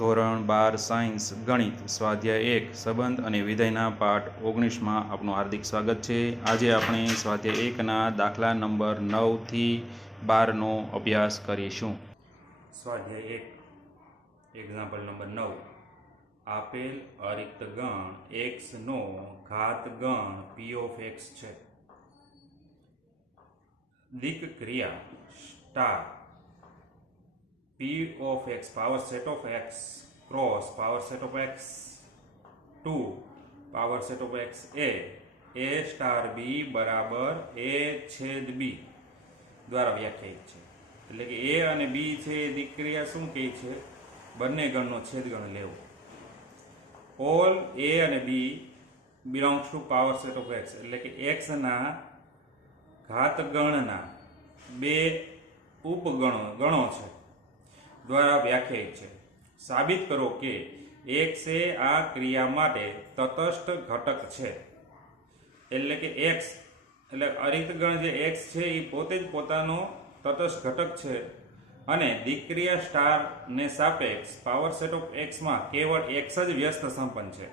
ધોરણ 12 સાયન્સ ગણિત સ્વાધ્યાય 1 સંબંધ અને વિધેયના પાઠ 19માં આપનું હાર્દિક સ્વાગત છે। આજે આપણે સ્વાધ્યાય 1ના દાખલા નંબર 9 થી 12નો અભ્યાસ કરીશું। સ્વાધ્યાય 1 એક્ઝામ્પલ નંબર 9 આપેલ અરિક્ત ગણ x નો ઘાત ગણ p of x છે। દિક ક્રિયા star p of x power set of x cross power set of x 2 power set of x a star b બરાબર a છેદ b દ્વારા વ્યાખ્યાયિત છે। એટલે કે a અને b છે એ દીકરીયા શું કહે છે? બંને ગણનો છેદગણ લેવો। ઓલ a અને b belongs to power set of x એટલે કે x ના ઘાત ગણના બે ઉપગણો છે દ્વારા વ્યાખ્યાયિત છે। સાબિત કરો કે x એ આ ક્રિયા માટે તટસ્થ ઘટક છે। એટલે કે x એટલે અરિક્ત ગણ જે x છે એ પોતે જ પોતાનો તટસ્થ ઘટક છે અને દીકરીયા સ્ટાર ને સાપેક્ષ પાવર સેટ ઓફ x માં કેવળ x જ વ્યસ્ત સંપન્ન છે।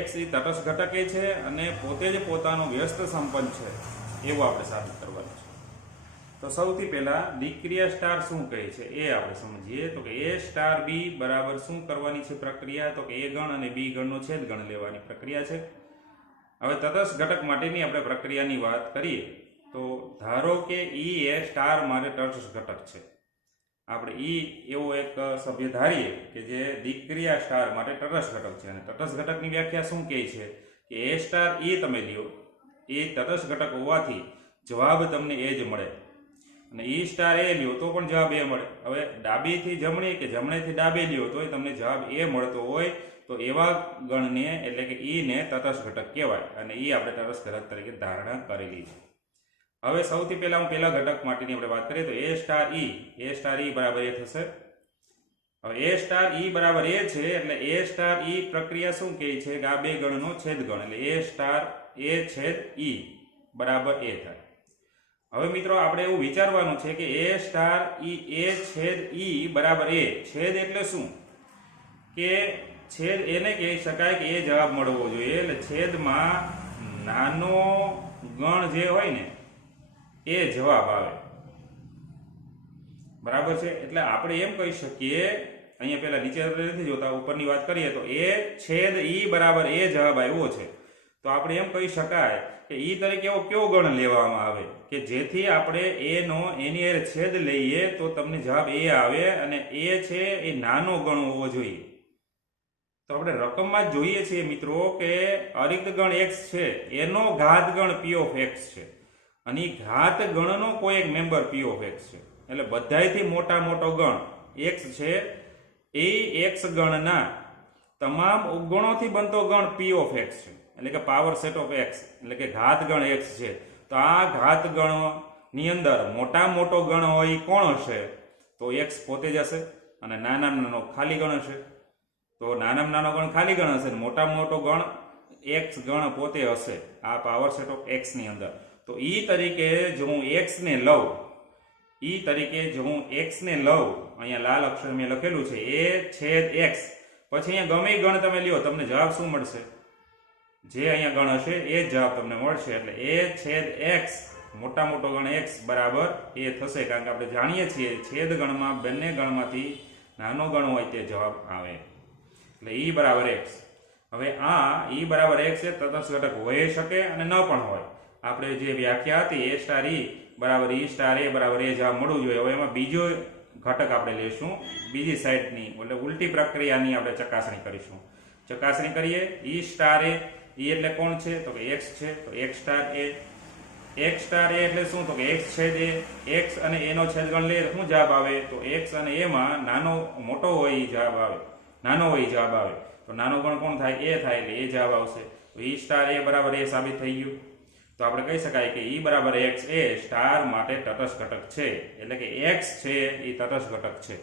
x એ તટસ્થ ઘટક છે અને પોતે જ પોતાનો વ્યસ્ત સંપન્ન છે એવું આપણે સાબિત કરવાનું છે। તો સૌથી પહેલા દીકરીયા સ્ટાર શું કહે છે એ આપણે સમજીએ। તો કે a સ્ટાર b બરાબર શું કરવાની છે પ્રક્રિયા? તો કે a ગણ અને b ગણનો છેદગણ લેવાની પ્રક્રિયા છે। હવે તટસ્થ ઘટક માટેની આપણે પ્રક્રિયાની વાત કરીએ તો ધારો કે e એ સ્ટાર માટે તટસ્થ ઘટક છે। આપણે e એવો એક સભ્ય ધારીએ કે જે દીકરીયા સ્ટાર માટે તટસ્થ ઘટક છે અને તટસ્થ ઘટકની વ્યાખ્યા શું કહે છે કે a સ્ટાર e તમે લ્યો એ તટસ્થ ઘટક હોવાથી જવાબ તમને એ જ મળે અને e સ્ટાર એ લ્યો તો પણ જવાબ એ મળે। હવે ડાબીથી જમણી કે જમણેથી ડાબે લ્યો તોય તમને જવાબ એ મળતો હોય તો એવા ગણને એટલે કે e ને તટસ્થ ઘટક કહેવાય અને e આપણે તટસ્થ ઘટક તરીકે ધારણા કરેલી છે। હવે સૌથી પહેલા હું પહેલા ઘટક માટેની આપણે વાત કરીએ તો a સ્ટાર e બરાબર એ થશે। હવે a સ્ટાર e બરાબર એ છે એટલે a સ્ટાર e પ્રક્રિયા શું કહે છે કે આ બે ગણનો છેદગણ એટલે a સ્ટાર a છેદ e બરાબર એ થાય। હવે મિત્રો આપણે એવું વિચારવાનું છે કે a સ્ટાર a છેદ e બરાબર એ છેદ એટલે શું કે છેદ એને કહી શકાય કે એ જવાબ મળવો જોઈએ એટલે છેદમાં નાનો ગણ જે હોય ને એ જવાબ આવે બરાબર છે। એટલે આપણે એમ કહી શકીએ અહીંયા પહેલા નીચે નથી જોતા ઉપરની વાત કરીએ તો a છેદ e બરાબર એ જવાબ આવ્યો છે તો આપણે એમ કહી શકાય કે e તરીકે એવો કયો ગણ લેવામાં આવે કે જેથી આપણે એની હારે છેદ લઈએ તો તમને જવાબ એ આવે અને એ છે એ નાનો ગણ હોવો જોઈએ। તો આપણે રકમમાં જ જોઈએ છીએ મિત્રો કે અરિક્ત ગણ x છે એનો ઘાત ગણ p of x છે અને ઘાત ગણનો કોઈ એક મેમ્બર p of x છે એટલે બધાયથી મોટો ગણ x છે એ x ગણના તમામ ઉપગણોથી બનતો ગણ p of x છે એટલે કે પાવર સેટ ઓફ x એટલે કે ઘાત ગણ x છે। તો આ ઘાત ગણની અંદર મોટો ગણ હોય કોણ હશે તો x પોતે જ હશે અને નાનામાં નાનો ખાલી ગણ હશે તો નાનામાં નાનો ગણ ખાલી ગણ હશે મોટો ગણ x ગણ પોતે હશે આ પાવર સેટ ઓફ x ની અંદર। તો e તરીકે જો હું x ને લઉં અહીંયા લાલ અક્ષર મેં લખેલું છે a છેદ x પછી અહીંયા ગમે ગણ તમે લ્યો તમને જવાબ શું મળશે જે અહીંયા ગણ હશે એ જ જવાબ તમને મળશે એટલે a છેદ x મોટો ગણ x બરાબર એ થશે કારણ કે આપણે જાણીએ છીએ છેદ ગણમાં બંને ગણમાંથી નાનો ગણ હોય તે જવાબ આવે એટલે e બરાબર x। હવે આ e બરાબર x એ તટસ્થ ઘટક હોઈ શકે અને ન પણ હોય। આપણે જે વ્યાખ્યા હતી a સ્ટાર e બરાબર e સ્ટાર a બરાબર એ જવાબ મળવું જોઈએ। હવે એમાં બીજો ઘટક આપણે લેશું બીજી સાઈડની એટલે ઉલટી પ્રક્રિયાની આપણે ચકાસણી કરીશું। ચકાસણી કરીએ e સ્ટાર a e એટલે કોણ છે તો કે x છે તો x સ્ટાર a એટલે શું તો કે x છેદ a x અને a નો છેદગણ લે શું જવાબ આવે તો x અને a માં મોટો હોય એ જવાબ આવે નાનો હોય જવાબ આવે તો નાનો ગણ કોણ થાય એ થાય એટલે એ જવાબ આવશે। તો e સ્ટાર a બરાબર એ સાબિત થઈ ગયું। તો આપણે કહી શકાય કે e બરાબર x એ સ્ટાર માટે તટસ્થ ઘટક છે એટલે કે x છે એ તટસ્થ ઘટક છે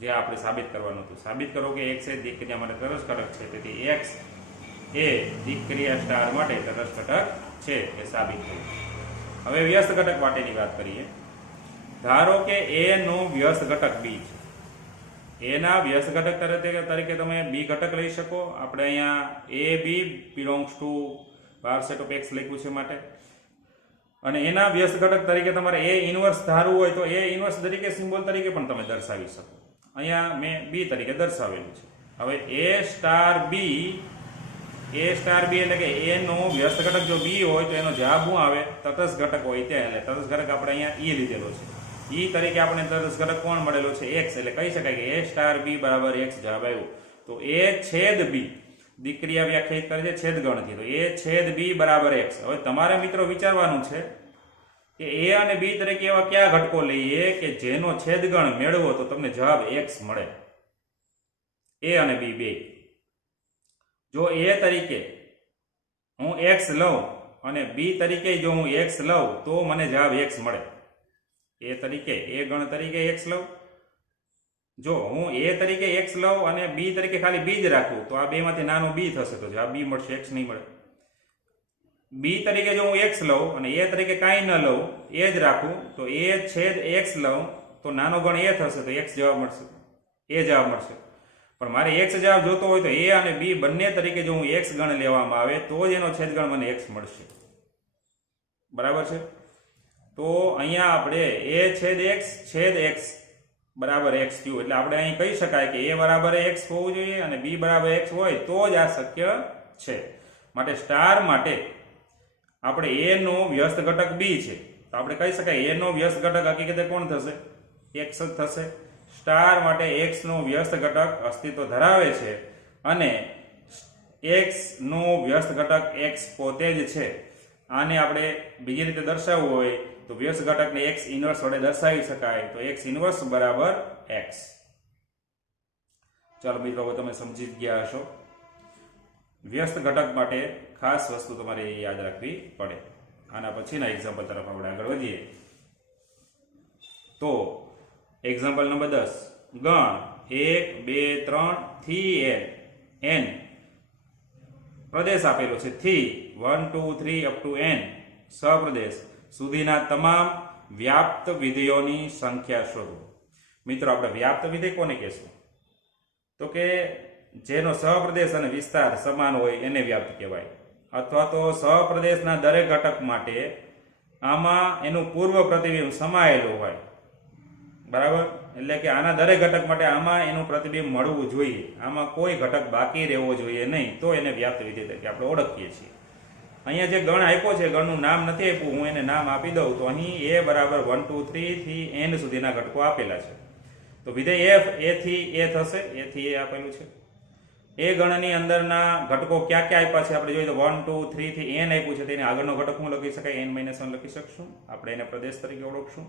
જે આપણે સાબિત કરવાનું હતું। સાબિત કરો કે x એ દીકરીયા માટે તટસ્થ ઘટક છે તેથી x એ દીકરીયા સ્ટાર માટે તટસ્થ ઘટક છે એ સાબિત થયું। હવે વ્યસ્ત ઘટક માટેની વાત કરીએ ધારો કે a નો વ્યસ્ત ઘટક b છે. a ના વ્યસ્ત ઘટક તરીકે તમે b ઘટક લઈ શકો. આપણે અહીંયા a b belongs to bar set of x લખ્યું છે માટે, અને એના વ્યસ્ત ઘટક તરીકે તમારે a ઇન્વર્સ ધારવું હોય તો a ઇન્વર્સ તરીકે સિમ્બોલ તરીકે પણ તમે દર્શાવી શકો. અહીંયા મેં b તરીકે દર્શાવેલું છે. હવે a સ્ટાર b એટલે કે a નો વ્યસ્ત ઘટક જો b હોય તો એનો જવાબ શું આવે? તટસ્થ ઘટક હોય ત્યાં. એટલે તટસ્થ ઘટક આપણે અહીંયા e લીધેલો છે. e તરીકે આપણે તટસ્થ ઘટક કોણ મળેલો છે? x. એટલે કહી શકાય કે a સ્ટાર b બરાબર x જવાબ આવ્યો. તો a છેદ b દીકરી વ્યાખ્યાયિત કરે છે છેદગણથી. તો a છેદ b બરાબર x. હવે તમારે મિત્રો વિચારવાનું છે કે a અને b તરીકે એવા કયા ઘટકો લઈએ કે જેનો છેદગણ મેળવો તો તમને જવાબ x મળે. a અને b બે. જો a તરીકે હું x લઉં અને b તરીકે જો હું x લઉં તો મને જવાબ x મળે. a તરીકે a ગણ તરીકે x લઉં, જો હું a તરીકે x લઉં અને b તરીકે ખાલી b જ રાખું તો આ બેમાંથી નાનો b થશે તો જવાબ b મળશે, x નહીં મળે. b તરીકે જો હું x લઉં અને a તરીકે કાંઈ ન લઉં, a જ રાખું તો a છેદ x લઉં તો નાનો ગણ a થશે તો x જવાબ મળશે, a જવાબ મળશે. પણ મારે x જવાબ જોતો હોય તો a અને b બંને તરીકે જો હું x ગણ લેવામાં આવે તો જ એનો છેદગણ મને x મળશે. બરાબર છે? તો અહીંયા આપણે a છેદ x બરાબર x થયું. એટલે આપણે અહીં કહી શકાય કે a બરાબર x હોવું જોઈએ અને b બરાબર x હોય તો જ આ શક્ય છે. માટે સ્ટાર માટે આપણે a નો વ્યસ્ત ઘટક b છે તો આપણે કહી શકાય a નો વ્યસ્ત ઘટક હકીકતે કોણ થશે? x જ થશે. સ્ટાર માટે x નો વ્યસ્ત ઘટક અસ્તિત્વ ધરાવે છે અને x નો વ્યસ્ત ઘટક x પોતે જ છે. આને આપણે બીજી રીતે દર્શાવવું હોય તો વ્યસ્ત ઘટકને x ઇન્વર્સ વડે દર્શાવી શકાય. તો x ઇન્વર્સ બરાબર x. ચાલો મિત્રો, હવે તમે સમજી ગયા હશો. વ્યસ્ત ઘટક માટે ખાસ વસ્તુ તમારે યાદ રાખવી પડે. આના પછીના એક્ઝામ્પલ તરફ આપણે આગળ વધીએ. તો એક્ઝામ્પલ નંબર 10. ગણ 1 2 3 થી n પ્રદેશ આપેલો છે. થી 1 2 3 અપ ટુ n સપ્રદેશ સુધીના તમામ વ્યાપ્ત વિધેયોની સંખ્યા શોધો. મિત્રો, આપણે વ્યાપ્ત વિધેય કોને કહેશું? તો કે જેનો સહપ્રદેશ અને વિસ્તાર સમાન હોય એને વ્યાપ્ત કહેવાય. અથવા તો સહપ્રદેશના દરેક ઘટક માટે આમાં એનું પૂર્વ પ્રતિબિંબ સમાયેલું હોય. બરાબર? એટલે કે આના દરેક ઘટક માટે આમાં એનું પ્રતિબિંબ મળવું જોઈએ, આમાં કોઈ ઘટક બાકી રહેવો જોઈએ નહીં, તો એને વ્યાપ્ત વિધેય તરીકે આપણે ઓળખીએ છીએ. અહીંયા જે ગણ આપ્યો છે, ગણનું નામ નથી આપ્યું, હું એને નામ આપી દઉં તો અહીં a બરાબર 1 2 3 થી n સુધીના ઘટકો આપેલા છે. તો વિધેય f a થી a થશે. a થી a આપેલું છે. એ ગણની અંદરના ઘટકો ક્યાં ક્યાં આપ્યા છે આપણે જોઈએ તો 1 2 3 થી n આપ્યું છે. તેને આગળનો ઘટક હું લખી શકાય? n - 1 લખી શકશું. આપણે એને પ્રદેશ તરીકે ઓળખશું.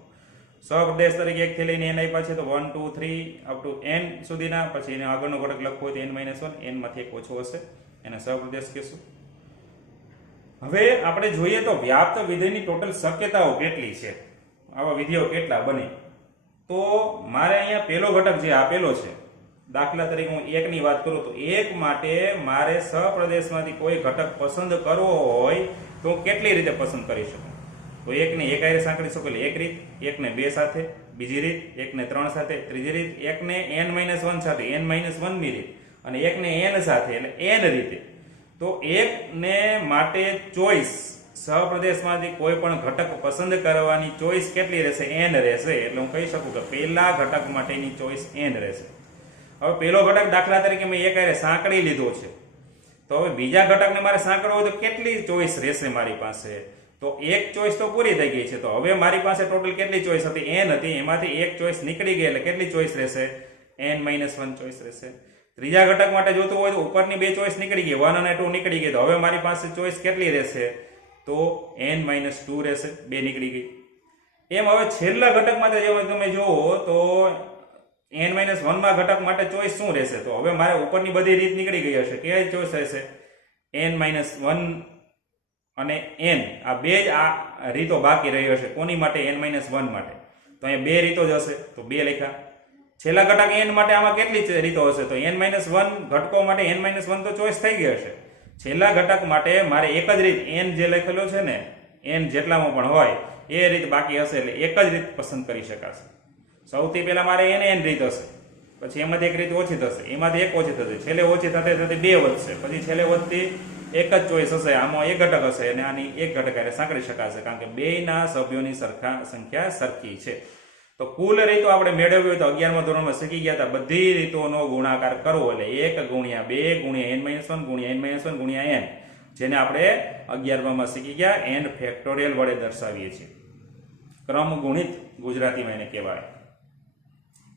સહપ્રદેશ તરીકે 1 થી લઈને n આપ્યા છે તો 1 2 3 અપ ટુ n સુધીના. પછી એને આગળનો ઘટક લખવો હોય તો n - 1, n માંથી એક ઓછો હશે, એને સહપ્રદેશ કહેશું. હવે આપણે જોઈએ તો વ્યાપ્ત વિધેયની ટોટલ શક્યતાઓ કેટલી છે, આવા વિધેયો કેટલા બને. તો મારે અહીંયા પહેલો ઘટક જે આપેલો છે, દાખલા તરીકે હું 1 ની વાત કરું તો 1 માટે મારે સહપ્રદેશમાંથી કોઈ ઘટક પસંદ કરવો હોય તો કેટલી રીતે પસંદ કરી શકું? તો 1 ને 1 હારે સાંકળી શકો એટલે એક રીત, 1 ને 2 સાથે બીજી રીત, 1 ને 3 સાથે ત્રીજી રીત, 1 ને n - 1 સાથે n - 1 ની રીત, અને 1 ને n સાથે એટલે n રીતે. તો 1 ને માટે ચોઈસ સહપ્રદેશમાંથી કોઈ પણ ઘટક પસંદ કરવાની ચોઈસ કેટલી રહેશે? n રહેશે. એટલે હું કહી શકું કે પહેલા ઘટક માટેની ચોઈસ n રહેશે. હવે પહેલો ઘટક દાખલા તરીકે મેં 1 હારે સાંકળી લીધો છે, તો હવે બીજા ઘટકને મારે સાંકળવો હોય તો કેટલી ચોઈસ રહેશે મારી પાસે? તો એક ચોઈસ તો પૂરી થઈ ગઈ છે. તો હવે મારી પાસે ટોટલ કેટલી ચોઈસ હતી? n હતી. એમાંથી એક ચોઈસ નીકળી ગઈ એટલે કેટલી ચોઈસ રહેશે? n - 1 ચોઈસ રહેશે. ત્રીજા ઘટક માટે જોતું હોય તો ઉપરની બે ચોઈસ નીકળી ગઈ, 1 અને 2 નીકળી ગઈ. તો હવે મારી પાસે ચોઈસ કેટલી રહેશે? તો n - 2 રહેશે, બે નીકળી ગઈ. એમ હવે છેલ્લા ઘટક માટે જો તમે જુઓ તો n - 1 માં ઘટક માટે ચોઈસ શું રહેશે? તો હવે મારે ઉપરની બધી રીત નીકળી ગઈ હશે. કઈ ચોઈસ રહેશે? n - 1 અને n, આ બે જ આ રીતો બાકી રહી હશે. કોની માટે? n - 1 માટે. તો અહીંયા બે રીતો જ હશે તો બે લખ્યા. છેલ્લા ઘટક n માટે આમાં કેટલી રીતો હશે? તો n - 1 ઘટકો માટે n - 1 તો ચોઈસ થઈ ગઈ હશે. છેલ્લા ઘટક માટે મારે એક જ રીત n જે લખેલો છે ને, n જેટલામાં પણ હોય એ રીત બાકી હશે એટલે એક જ રીત પસંદ કરી શકાશે. સૌથી પહેલા મારે n રીત હશે, પછી એમાંથી એક રીત ઓછી થશે, એમાંથી એક ઓછી થશે, છેલ્લે ઓછી થતે થતે બે વધશે, પછી છેલ્લે વધતી એક જ ચોઈસ હશે, આમાં એક ઘટક હશે અને આની એક ઘટક એટલે સાંકળી શકાશે કારણ કે બેયના સભ્યોની સંખ્યા સરખી છે. તો કુલ રીતો આપણે મેળવવી હોય તો 11મા ધોરણમાં શીખી ગયા હતા. બધી રીતોનો ગુણાકાર કરવો એટલે 1 ગુણ્યા 2 ગુણ્યા n-1 ગુણ્યા n-1 ગુણ્યા n, જેને આપણે 11માં શીખી ગયા n ફેક્ટોરિયલ વડે દર્શાવીએ છીએ. ક્રમ ગુણિત ગુજરાતીમાં એને કહેવાય.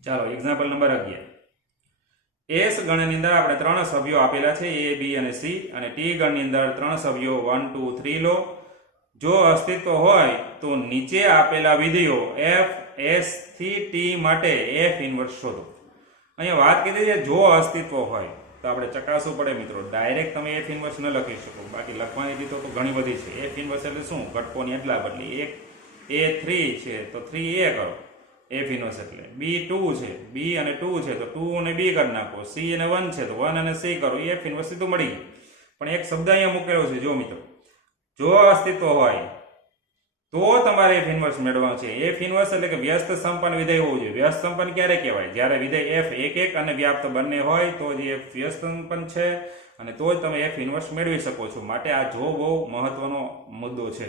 ચાલો એક્ઝામ્પલ નંબર 11. એસ ગણની અંદર આપણે 3 સભ્યો આપેલા છે a, b અને c, અને ટી ગણની અંદર 3 સભ્યો 1 2 3 લો. જો અસ્તિત્વ હોય તો નીચે આપેલા વિધેયો f s થી t માટે f ઇન્વર્સ શોધો. અહીંયા વાત કીધી છે જો અસ્તિત્વ હોય તો આપણે ચકાસવું પડે મિત્રો. ડાયરેક્ટ તમે f ઇન્વર્સ ન લખી શકો, બાકી લખવાની રીતો તો ઘણી બધી છે. f ઇન્વર્સ એટલે શું? ઘટકોની એટલા બદલી. એક a 3 છે તો 3a કરો f ઇન્વર્સ એટલે. b 2 છે, b અને 2 છે તો 2 અને b કરી નાખો. c અને 1 છે તો 1 અને c કરો. f ઇન્વર્સ સીધું મળી ગયું. પણ એક શબ્દ અહીંયા મૂકેલો છે જો મિત્રો, જો અસ્તિત્વ હોય તો તમારે f ઇન્વર્સ મેળવવાનું છે. f ઇન્વર્સ એટલે કે વ્યસ્ત સંપન્ન વિધેય હોવું જોઈએ. વ્યસ્ત સંપન્ન ક્યારે કહેવાય? જ્યારે વિધેય f એક અને વ્યાપ્ત બંને હોય તો જ f વ્યસ્ત સંપન્ન છે અને તો જ તમે f ઇન્વર્સ મેળવી શકો છો. માટે આ જો બહુ મહત્વનો મુદ્દો છે.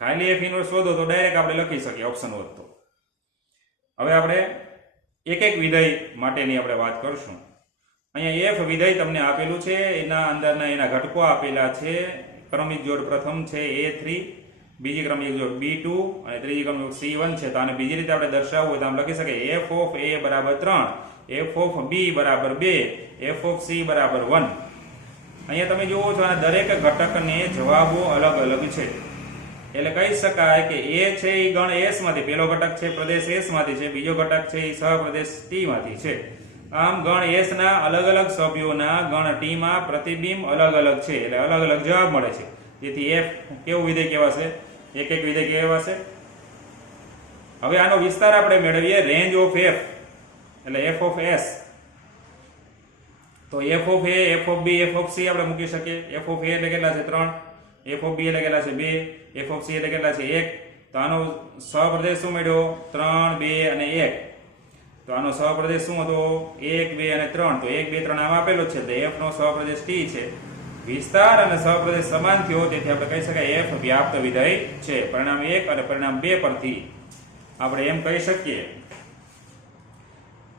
ખાલી f ઇન્વર્સ શોધો તો ડાયરેક્ટ આપણે લખી શકીએ ઓપ્શન વધતો. હવે આપણે એક વિધેય માટેની આપણે વાત કરશું. અહીંયા f વિધેય તમને આપેલું છે, એના અંદરના એના ઘટકો આપેલા છે. ક્રમિક જોડ પ્રથમ છે a3, બીજી ક્રમિક જોડ b2 અને ત્રીજી ક્રમિક જોડ c1 છે. તો આને બીજી રીતે આપણે દર્શાવવું હોય તો આમ લખી શકીએ f ઓફ a બરાબર 3, f ઓફ b બરાબર 2, f ઓફ c બરાબર 1. અહીંયા તમે જુઓ છો આ દરેક ઘટકને જવાબો અલગ અલગ છે. એટલે કહી શકાય કે a છે એ ગણ s માંથી, પહેલો ઘટક છે પ્રદેશ s માંથી છે, બીજો ઘટક છે એ સહપ્રદેશ t માંથી છે. આમ ગણ s ના અલગ અલગ સભ્યોના ગણ t માં પ્રતિબિંબ અલગ અલગ છે એટલે અલગ અલગ જવાબ મળે છે. તેથી f કેવું વિધેય કહેવાશે? એક વિધેય કહેવાશે. હવે આનો વિસ્તાર આપણે મેળવીએ રેન્જ ઓફ f એટલે f ઓફ s. તો f of a, f of b, f of c આપણે મૂકી શકીએ. f ઓફ a એટલે કેટલા છે? 3. f ઓફ b એટલે કેટલા છે? 2. f ઓફ c એટલે કેટલા છે? 1. તો આનો સહપ્રદેશ શું મળ્યો? 3, 2 અને 1. તો આનો સહપ્રદેશ શું હતો? 1, 2 અને 3. તો 1, 2, 3 આમ આપેલો છે તો f નો સહપ્રદેશ t છે. વિસ્તાર અને સહપ્રદેશ સમાન થયો તેથી આપણે કહી શકાય f વ્યાપ્ત વિધેય છે. પરિણામ 1 અને પરિણામ 2 પરથી આપણે એમ કહી શકીએ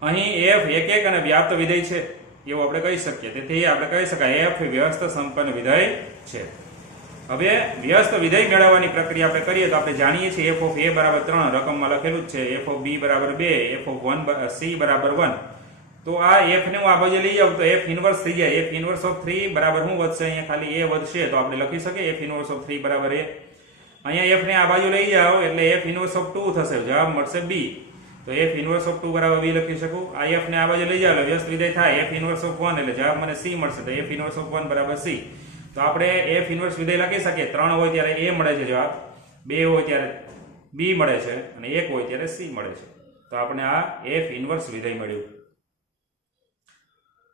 અહીં f એક અને વ્યાપ્ત વિધેય છે એવું આપણે કહી શકીએ. તેથી આપણે કહી શકાય f વ્યસ્ત સંપન્ન વિધેય છે. હવે વ્યસ્ત વિધેય મેળવવાની પ્રક્રિયા આપણે કરીએ તો આપણે જાણીએ છીએ f ઓફ a બરાબર 3 રકમમાં લખેલું જ છે, f ઓફ b બરાબર 2, f ઓફ c બરાબર 1. તો આ f ને હું આ બાજુ લઈ જાઉં તો f ઇન્વર્સ થઈ જાય. f ઇન્વર્સ ઓફ 3 બરાબર શું વધશે? અહીંયા ખાલી a વધશે તો આપણે લખી શકીએ f ઇન્વર્સ ઓફ 3 બરાબર a. અહીંયા f ને આ બાજુ લઈ જાઓ એટલે f ઇન્વર્સ ઓફ 2 થશે, જવાબ મળશે b. તો f ઇન્વર્સ ઓફ 2 બરાબર b લખી શકું. આ f ને આ બાજુ લઈ જાઓ એટલે વ્યસ્ત વિધેય થાય f ઇન્વર્સ ઓફ 1 એટલે જવાબ મને c મળશે. તો f ઇન્વર્સ ઓફ 1 બરાબર c. તો આપણે f ઇન્વર્સ વિધેય લખી શકીએ. 3 હોય ત્યારે a મળે છે જવાબ, 2 હોય ત્યારે b મળે છે અને 1 હોય ત્યારે c મળે છે. તો આપણે આ f ઇન્વર્સ વિધેય મળ્યું.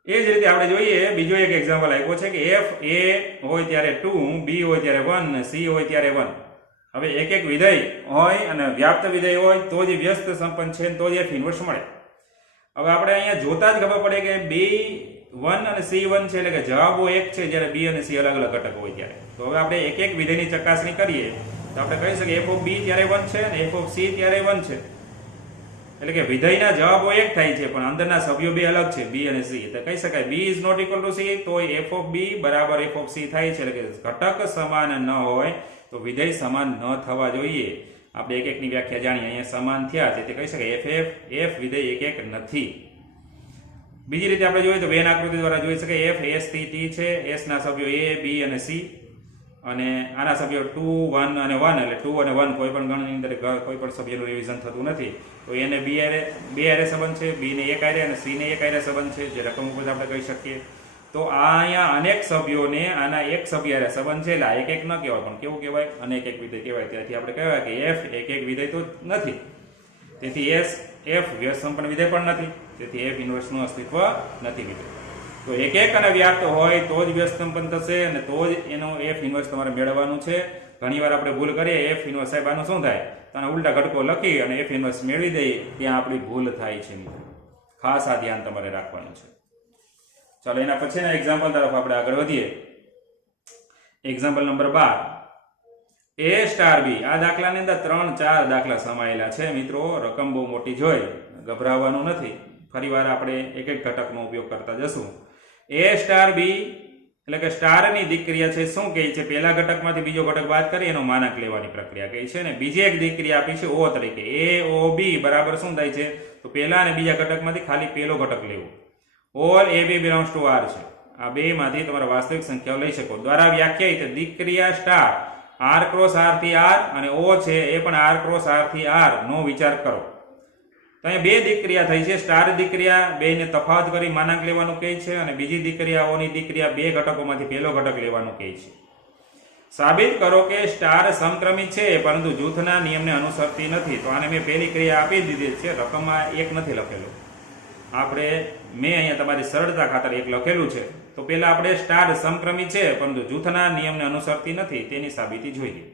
એ જ રીતે આપણે જોઈએ બીજો એક એક્ઝામ્પલ આપ્યો છે કે f a હોય ત્યારે 2, b હોય ત્યારે 1 અને c હોય ત્યારે 1. હવે એક વિધેય હોય અને વ્યાપ્ત વિધેય હોય તો જ વ્યસ્ત સંપન્ન છે તો જ f ઇન્વર્સ મળે. હવે આપણે અહીંયા જોતા જ ખબર પડે કે b1 અને c1 છે એટલે કે જવાબો એક છે જ્યારે b અને c અલગ અલગ ઘટક હોય ત્યારે. તો હવે આપણે એક વિધેયની ચકાસણી કરીએ તો આપણે કહી શકીએ f ઓફ b ત્યારે 1 છે અને f ઓફ c ત્યારે 1 છે. એટલે કે વિધેયના જવાબો એક થાય છે પણ અંદરના સભ્યો બે અલગ છે, b અને c. એટલે કહી શકાય b is not equal to c તો f ઓફ b બરાબર f ઓફ c થાય છે. એટલે કે ઘટક સમાન ન હોય તો વિધેય સમાન ન થવા જોઈએ. આપણે એકની વ્યાખ્યા જાણીએ. અહીંયા સમાન થયા છે તે કહી શકાય f વિધેય એક નથી. બીજી રીતે આપણે જોઈએ તો વેન આકૃતિ દ્વારા જોઈ શકાય f s થી t છે. s ના સભ્યો a, b અને c અને આના સભ્યો 2, 1 અને 1 એટલે 2 અને 1 કોઈ પણ ગણની અંદર કોઈ પણ સભ્યનું રિવિઝન થતું નથી. તો એને b હારે સંબંધ છે, b ને 1 હારે અને c ને 1 હારે સંબંધ છે જે રકમ ઉપર આપણે કહી શકીએ. તો આ અહીંયા અનેક સભ્યોને આના એક સભ્ય હારે સંબંધ છે એટલે આ એક ન કહેવાય પણ કેવું કહેવાય? અનેક વિધેય કહેવાય. ત્યાંથી આપણે કહેવાય કે f એક વિધેય તો નથી. તેથી f વ્યસ્ત સંપન્ન વિધેય પણ નથી. તેથી f ઇન્વર્સ નું અસ્તિત્વ નથી વિધેય. તો એક અને વ્યાપ્ત હોય તો જ વ્યસ્ત સંપન્ન થશે અને તો જ એનો f ઇન્વર્સ તમારે મેળવવાનું છે. ઘણીવાર આપણે ભૂલ કરીએ એફ ઇન્વર્સ સાહેબ આનું શું થાય તો આના ઉલટા ઘટકો લખી અને એફ ઇન્વર્સ મેળવી દઈએ, ત્યાં આપણી ભૂલ થાય છે મિત્રો. ખાસ આ ધ્યાન તમારે રાખવાનું છે. ચાલો એના પછીના એક્ઝામ્પલ તરફ આપણે આગળ વધીએ. Example number 12, a star b. આ દાખલાની અંદર 3-4 દાખલા સમાયેલા છે મિત્રો. રકમ બહુ મોટી જોઈ ગભરાવાનું નથી. ફરીવાર આપણે એક એક ઘટકનો ઉપયોગ કરતા જશું. a સ્ટાર b એટલે કે સ્ટારની દીકરીયા છે શું કહે છે, પહેલા ઘટકમાંથી બીજો ઘટક બાદ કરી એનો માનાંક લેવાની પ્રક્રિયા કહી છે, અને બીજી એક દીકરી આપી છે o તરીકે. a o b બરાબર શું થાય છે તો પહેલા અને બીજા ઘટકમાંથી ખાલી પહેલો ઘટક લેવો. All ab belongs to r છે. આ બે માંથી તમારે વાસ્તવિક સંખ્યાઓ લઈ શકો. દ્વારા વ્યાખ્યાયિત દીકરીયા સ્ટાર r ક્રોસ r થી r અને o છે એ પણ r ક્રોસ r થી r નો વિચાર કરો. તો અહીંયા બે દીકરીયા થઈ છે. સ્ટાર દીકરીયા બેને તફાવત કરી માનાંક લેવાનું કહે છે, અને બીજી દીકરીયાઓની દીકરીયા બે ઘટકોમાંથી પહેલો ઘટક લેવાનું કહે છે. સાબિત કરો કે સ્ટાર સમક્રમી છે પરંતુ જૂથના નિયમને અનુસરતી નથી. તો આને મેં પહેલી ક્રિયા આપી દીધી છે, રકમમાં એક નથી લખેલું. મેં અહીંયા તમારી સરળતા ખાતર એક લખેલું છે. તો પહેલા આપણે સ્ટાર સમક્રમી છે પરંતુ જૂથના નિયમને અનુસરતી નથી તેની સાબિતી જોઈએ.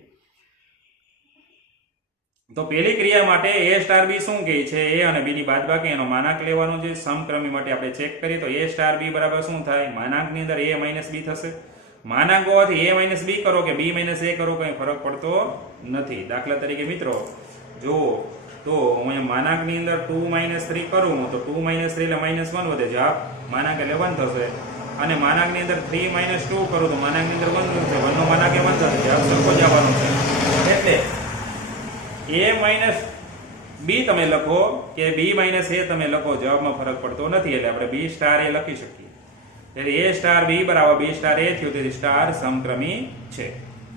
તો પહેલી ક્રિયા માટે a સ્ટાર b શું કહે છે, a અને b ની બાદબાકી એનો માનાંક લેવાનો છે. સમક્રમી માટે આપણે ચેક કરીએ તો a સ્ટાર b બરાબર શું થાય, માનાંકની અંદર a માઇનસ b થશે. માનાંક હોવાથી a માઇનસ b કરો કે b માઇનસ a કરો કંઈ ફરક પડતો નથી. દાખલા તરીકે મિત્રો જુઓ તો હું અહીંયા માનાંકની અંદર 2 માઇનસ 3 કરું તો 2 માઇનસ 3 એટલે માઇનસ 1 વધે, જવાબ માનાંક એટલે 1 થશે. અને માનાંકની અંદર 3 માઇનસ 2 કરું તો માનાંકની અંદર 1 થશે, 1 નો માનાંક એ 1 થશે, જવાબ સરખો જ આવવાનો છે. એટલે a માઇનસ b તમે લખો કે b માઇનસ a તમે લખો, જવાબમાં ફરક પડતો નથી. એટલે આપણે b સ્ટાર a લખી શકીએ. એટલે a સ્ટાર b બરાબર b સ્ટાર a થયું, તેથી સ્ટાર સમક્રમી છે.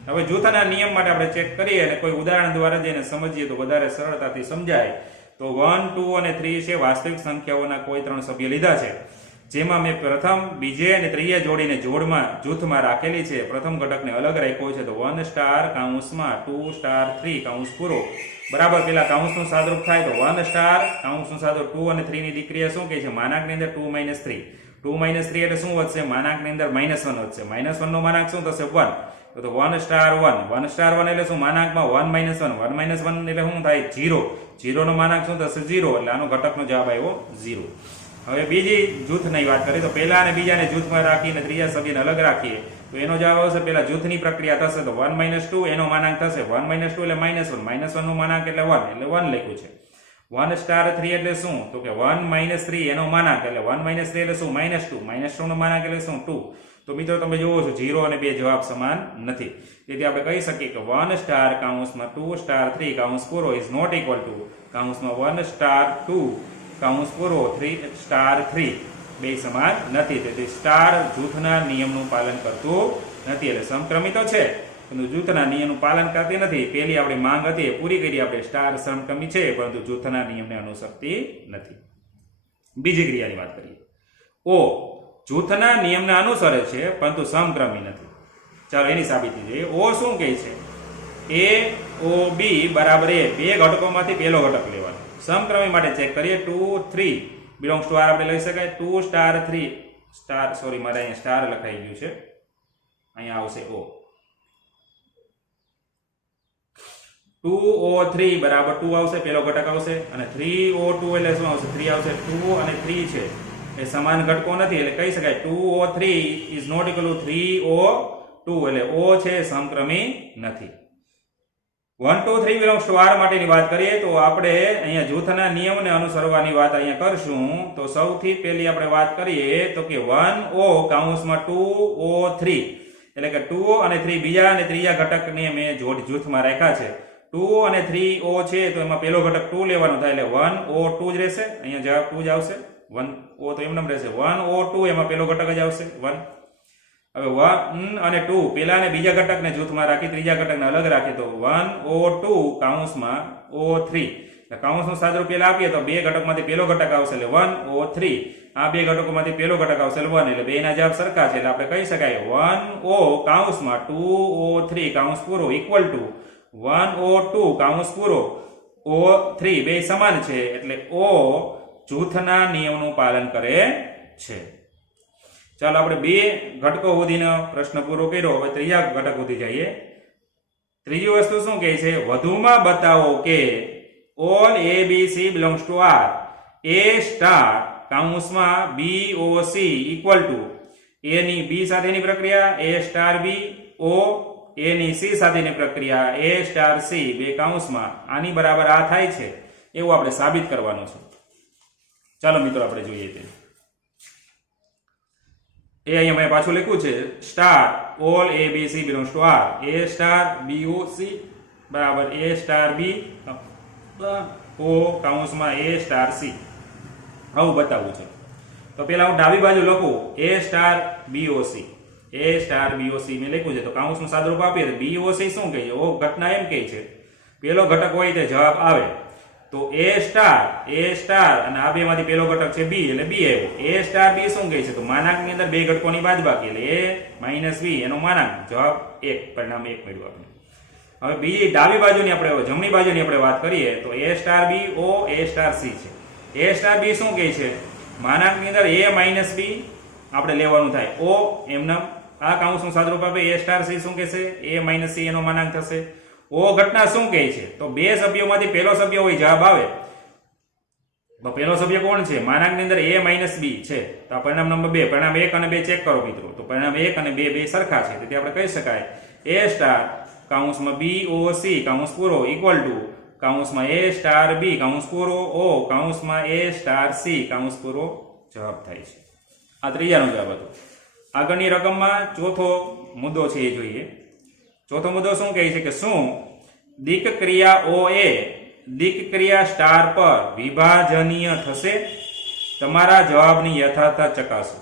હવે જૂથના નિયમ માટે આપણે ચેક કરીએ અને કોઈ ઉદાહરણ દ્વારા જઈને સમજીએ તો વધારે સરળતાથી સમજાય. તો 1, 2 અને 3 છે વાસ્તવિક સંખ્યાઓના કોઈ 3 સભ્ય લીધા છે, જેમાં મેં પ્રથમ, બીજે અને ત્રીજે જોડીને જૂથમાં રાખેલી છે. પ્રથમ ઘટકને અલગ રાખ્યો છે તો 1 સ્ટાર કૌંસમાં 2 સ્ટાર 3 કૌંસ પૂરો બરાબર પેલા કૌંસનું સાદરૂપ થાય તો 1 સ્ટાર કૌંસનું સાદરૂપ 2 અને 3 ની દીકરીએ શું કહે છે, માનાંકની અંદર 2 માઇનસ 3. 2 માઇનસ 3 એટલે શું વધશે, માનાંકની અંદર માઇનસ 1 વધશે. માઇનસ 1 નો માનાંક શું થશે, 1. તો 1 સ્ટાર 1, 1 સ્ટાર 1 એટલે શું, માનાંકમાં 1 માઇનસ 1, 1 માઇનસ 1 એટલે શું થાય, 0. 0 નો માનાંક શું થશે, 0. એટલે આનો ઘટકનો જવાબ આવ્યો 0. હવે બીજી જૂથની વાત કરીએ તો પહેલા અને બીજાને જૂથમાં રાખીને ત્રીજા સભ્યને અલગ રાખીએ તો એનો જવાબ આવશે, પહેલા જૂથની પ્રક્રિયા થશે તો 1 માઇનસ 2 એનો માનાંક થશે 1 માઇનસ 2 એટલે માઇનસ 1, માઇનસ 1 નું માનાંક એટલે 1 એટલે 1 લખ્યું છે. 1 સ્ટાર 3 એટલે શું, તો કે 1 માઇનસ 3 એનો માનાંક એટલે 1 માઇનસ 3 એટલે શું, માઇનસ 2, માઇનસ 2 નો માનાંક એટલે શું, 2. તો મિત્રો તમે જોવો છો 0 અને 2 જવાબ સમાન નથી. તેથી આપણે કહી શકીએ કે 1 સ્ટાર કૌંસમાં 2 સ્ટાર 3 કૌંસ પૂરો ઇઝ નોટ ઇક્વલ ટુ કૌંસમાં 1 સ્ટાર 2 કૌંસ પૂરો 3 સ્ટાર 3 બે સમાન નથી. તેથી સ્ટાર જૂથના નિયમનું પાલન કરતું નથી. એટલે સમક્રમી તો છે પરંતુ જૂથના નિયમનું પાલન કરતી નથી. પહેલી આપણી માંગ હતી એ પૂરી કરી આપણે, સ્ટાર સમક્રમી છે પરંતુ જૂથના નિયમને અનુસરતી નથી. બીજી ક્રિયાની વાત કરીએ. ઓ જૂથના નિયમને અનુસરે છે પરંતુ સમક્રમી નથી. ચાલો એની સાબિતી જોઈએ. ઓ શું કહે છે, a o b બરાબર a, બે ઘટકોમાંથી પહેલો ઘટક લેવાનો. સમક્રમી માટે ચેક કરીએ 2 3 બિલોંગ્સ ટુ r આપણે લઈ શકાય. 2 સ્ટાર 3 સ્ટાર, સોરી મારે અહીંયા સ્ટાર લખાઈ ગયું છે, અહીંયા આવશે o. 2o3 બરાબર 2 આવશે, પહેલો ઘટક આવશે. અને 3o2 એટલે શું આવશે, 3 આવશે. 2 અને 3 છે એ સમાન ઘટકો નથી એટલે કહી શકાય 2o3 is not equal two 3o2 એટલે o છે સમક્રમી નથી. 1 2 3 બિલોંગ્સ ટુ r માટેની વાત કરીએ તો આપણે અહીંયા જૂથના નિયમને અનુસરવાની વાત અહીંયા કરશું. તો સૌથી પહેલી આપણે વાત કરીએ તો કે 1o કૌંસમાં 2o3 એટલે કે 2 અને 3 બીજા અને ત્રીજા ઘટકને મેં જૂથમાં રાખ્યા છે. 2 અને 3o છે તો એમાં પહેલો ઘટક 2 લેવાનો થાય એટલે 1o2 જ રહેશે. અહીંયા જવાબ 2 જ આવશે. 1o તો એમ રહેશે, 1o2 એમાં પહેલો ઘટક જ આવશે 1. હવે 1 અને 2 પહેલા અને બીજા ઘટકને જૂથમાં રાખી ત્રીજા ઘટકને અલગ રાખીએ તો 1o2 કૌંસમાં o3 કૌંસનું સાદરૂપ પહેલા આપીએ તો બે ઘટકમાંથી પહેલો ઘટક આવશે એટલે 1o3. આ બે ઘટકોમાંથી પહેલો ઘટક આવશે એટલે 1 એટલે બેના જવાબ સરખા છે. એટલે આપણે કહી શકાય 1o કૌંસમાં 2o3 કૌંસ પૂરો ઇક્વલ ટુ 1o2 કૌંસ પૂરો o3 બે સમાન છે એટલે o જૂથના નિયમનું પાલન કરે છે. ચાલો આપણે બે ઘટકો સુધીનો પ્રશ્ન પૂરો કર્યો. હવે ત્રીજા ઘટક સુધી જઈએ. ત્રીજી વસ્તુ શું કહે છે, વધુમાં બતાવો કે all A B C belongs to R, A star કૌંસમાં B O C equal to A ની બી સાથેની પ્રક્રિયા એ સ્ટાર બી ઓ એ ની સી સાથેની પ્રક્રિયા એ સ્ટાર સી બે કૌંસમાં આની બરાબર આ થાય છે એવું આપણે સાબિત કરવાનું છે. ચાલો મિત્રો આપણે જોઈએ તે. એ અહીંયા મેં પાછું લખ્યું છે star all A B C belongs to R, A star B O C બરાબર એ સ્ટાર બી ઓ કૌંસમાં એ સ્ટાર સી, આવું બતાવવું છે. તો પેલા હું ડાબી બાજુ લખું એ સ્ટાર બીઓસી, એ સ્ટાર બીઓસી મેં લખ્યું છે. તો કૌંસનું સાદુરૂપ આપીએ તો બીઓસી શું કહે છે, ઓ ઘટના એમ કહે છે પેલો ઘટક હોય તે જવાબ આવે. તો એ સ્ટાર અને આ બે માંથી પેલો ઘટક છે બી એટલે બી આવ્યો. એ સ્ટાર બી શું કહે છે, તો માનાંકની અંદર બે ઘટકોની બાદબાકી એટલે એ માઇનસ બી એનો માનાંક જવાબ 1, પરિણામ 1 મળ્યું આપણે. હવે બીજી ડાબી બાજુની આપણે જમણી બાજુની આપણે વાત કરીએ તો એ સ્ટાર બી ઓ એ સ્ટાર સી છે. એ સ્ટાર બી શું કહે છે, માનાંકની અંદર એ માઇનસ બી આપણે લેવાનું થાય ઓ એમને આ કૌંસનું સાદુરૂપ આપે એ સ્ટાર સી શું કહેશે, એ માઇનસ સી એનો માનાંક થશે. ઓ ઘટના શું કહે છે, તો બે સભ્યોમાંથી પહેલો સભ્ય હોય જવાબ આવે. તો પહેલો સભ્ય કોણ છે, માનાંકની અંદર એ માઇનસ બી છે. તો આ પરિણામ નંબર 2, પરિણામ 1 અને 2 ચેક કરો મિત્રો. તો પરિણામ 1 અને 2 બે સરખા છે, તેથી આપણે કહી શકાય એ સ્ટાર કૌંસમાં બી ઓ સી કૌંસ પૂરો ઇક્વલ ટુ કૌંસમાં એ સ્ટાર બી કૌંસ પૂરો ઓ કૌંસમાં એ સ્ટાર સી કૌંસ પૂરો જવાબ થાય છે. આ ત્રીજાનો જવાબ હતો. આગળની રકમમાં ચોથો મુદ્દો છે એ જોઈએ. ચોથો મુદ્દો શું કહે છે કે શું દિક ક્રિયા ઓ એ દિક ક્રિયા સ્ટાર પર વિભાજનીય થશે? તમારા જવાબની યથાર્થતા ચકાસો.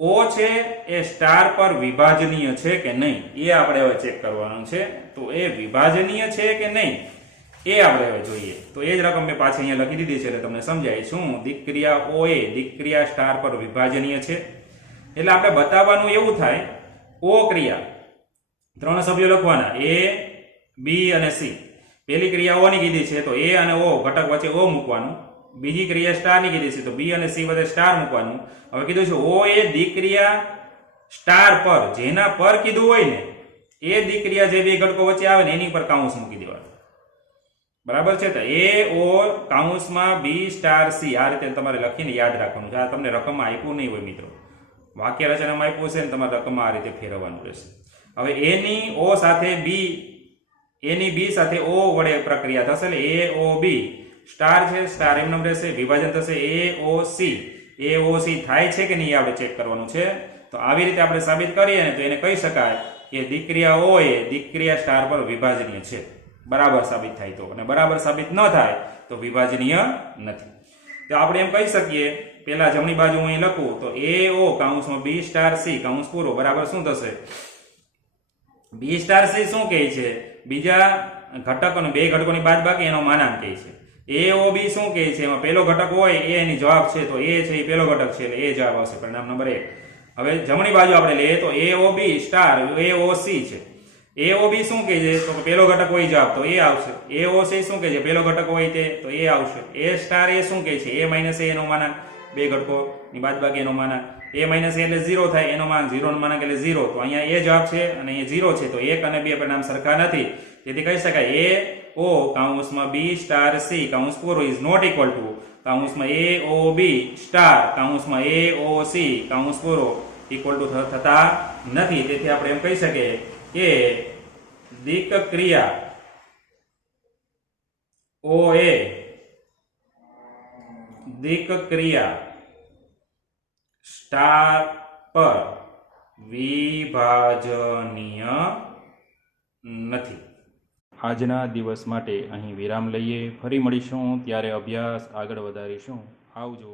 ઓ છે એ સ્ટાર પર વિભાજનીય છે કે નહીં એ આપણે હવે ચેક કરવાનું છે. તો એ વિભાજનીય છે કે નહીં એ આપણે હવે જોઈએ. તો એ જ રકમ મેં પાછી અહીંયા લખી દીધી છે એટલે તમને સમજાય. શું દિક ક્રિયા ઓ એ દિક ક્રિયા સ્ટાર પર વિભાજનીય છે? એટલે આપણે બતાવવાનું એવું થાય ઓ ક્રિયા 3 સભ્યો લખવાના એ બી અને સી. પહેલી ક્રિયા ઓ ની કીધી છે તો એ અને ઓ ઘટક વચ્ચે ઓ મૂકવાનું. બીજી ક્રિયા સ્ટાર ની કીધી છે તો બી અને સી વચ્ચે સ્ટાર મૂકવાનું. હવે કીધું છે ઓ એ દીક્રિયા સ્ટાર પર, જેના પર કીધું હોય ને એ દીક્રિયા જે બે ઘટકો વચ્ચે આવે ને એની પર કૌંસ મૂકી દેવાનું. બરાબર છે? તો એ ઓ કૌંસમાં બી સ્ટાર સી આ રીતે તમારે લખીને યાદ રાખવાનું છે. આ તમને રકમમાં આપ્યું નહીં હોય મિત્રો, વાક્ય રચનામાં આપ્યું છે ને તમારે રકમમાં આ રીતે ફેરવવાનું રહેશે. હવે એની ઓ સાથે બી એની બી સાથે ઓ વડે પ્રક્રિયા થશે એટલે એ ઓ બી સ્ટાર છે સ્ટાર એમ નામ રહેશે, વિભાજન થશે એ ઓ સી. એ ઓ સી થાય છે કે નહીં આપણે ચેક કરવાનું છે. તો આવી રીતે આપણે સાબિત કરીએ ને તો એને કહી શકાય કે દીક્રિયા ઓ એ દીક્રિયા સ્ટાર પર વિભાજનીય છે. બરાબર સાબિત થાય તો, અને બરાબર સાબિત ન થાય તો વિભાજનીય નથી. તો આપણે એમ કહી શકીએ, પેલા જમણી બાજુ હું અહીં લખું તો એ ઓ કૌંસમાં બી સ્ટાર સી કૌંસ પૂરો બરાબર શું થશે, બી સ્ટાર સી શું કહે છે, બીજા ઘટકોને બે ઘટકોની બાદબાકી એનો માનાંક કહે છે. એ ઓ બી શું કહે છે, એમાં પહેલો ઘટક હોય એ એની જવાબ છે તો એ છે એ પહેલો ઘટક છે એટલે એ જવાબ આવશે, પરિણામ નંબર 1. હવે જમણી બાજુ આપણે લઈએ તો એ ઓ બી સ્ટાર એ ઓ સી છે. એ ઓ બી શું કહે છે, તો પહેલો ઘટક હોય જવાબ તો એ આવશે. એ ઓ સી શું કહે છે, પહેલો ઘટક હોય તે તો એ આવશે. એ સ્ટાર એ શું કહે છે, એ માઇનસ એ એનો માનાંક, બે ઘટકોની બાદબાકી એનો માનાંક. એ માઇનસ એટલે 0 થાય, એનો માનાંક 0 નો માનાંક એટલે 0. તો અહીંયા એ જવાબ છે અને અહીંયા 0 છે તો 1 અને 2 પરિણામ સરખા નથી. તેથી કહી શકાય એ ઓ કૌંસમાં બી સ્ટાર સી કૌંસ પૂરો ઇઝ નોટ ઇક્વલ ટુ કૌંસમાં એ ઓ બી સ્ટાર કૌંસમાં એ ઓ સી કૌંસ પૂરો ઇક્વલ ટુ થતા નથી. તેથી આપણે એમ કહી શકીએ કે દિક ક્રિયા ઓ એ દિક ક્રિયા સ્ટાર પર વિભાજનીય નથી. આજના દિવસ માટે અહીં વિરામ લઈએ. ફરી મળીશું ત્યારે અભ્યાસ આગળ વધારીશું. આવજો.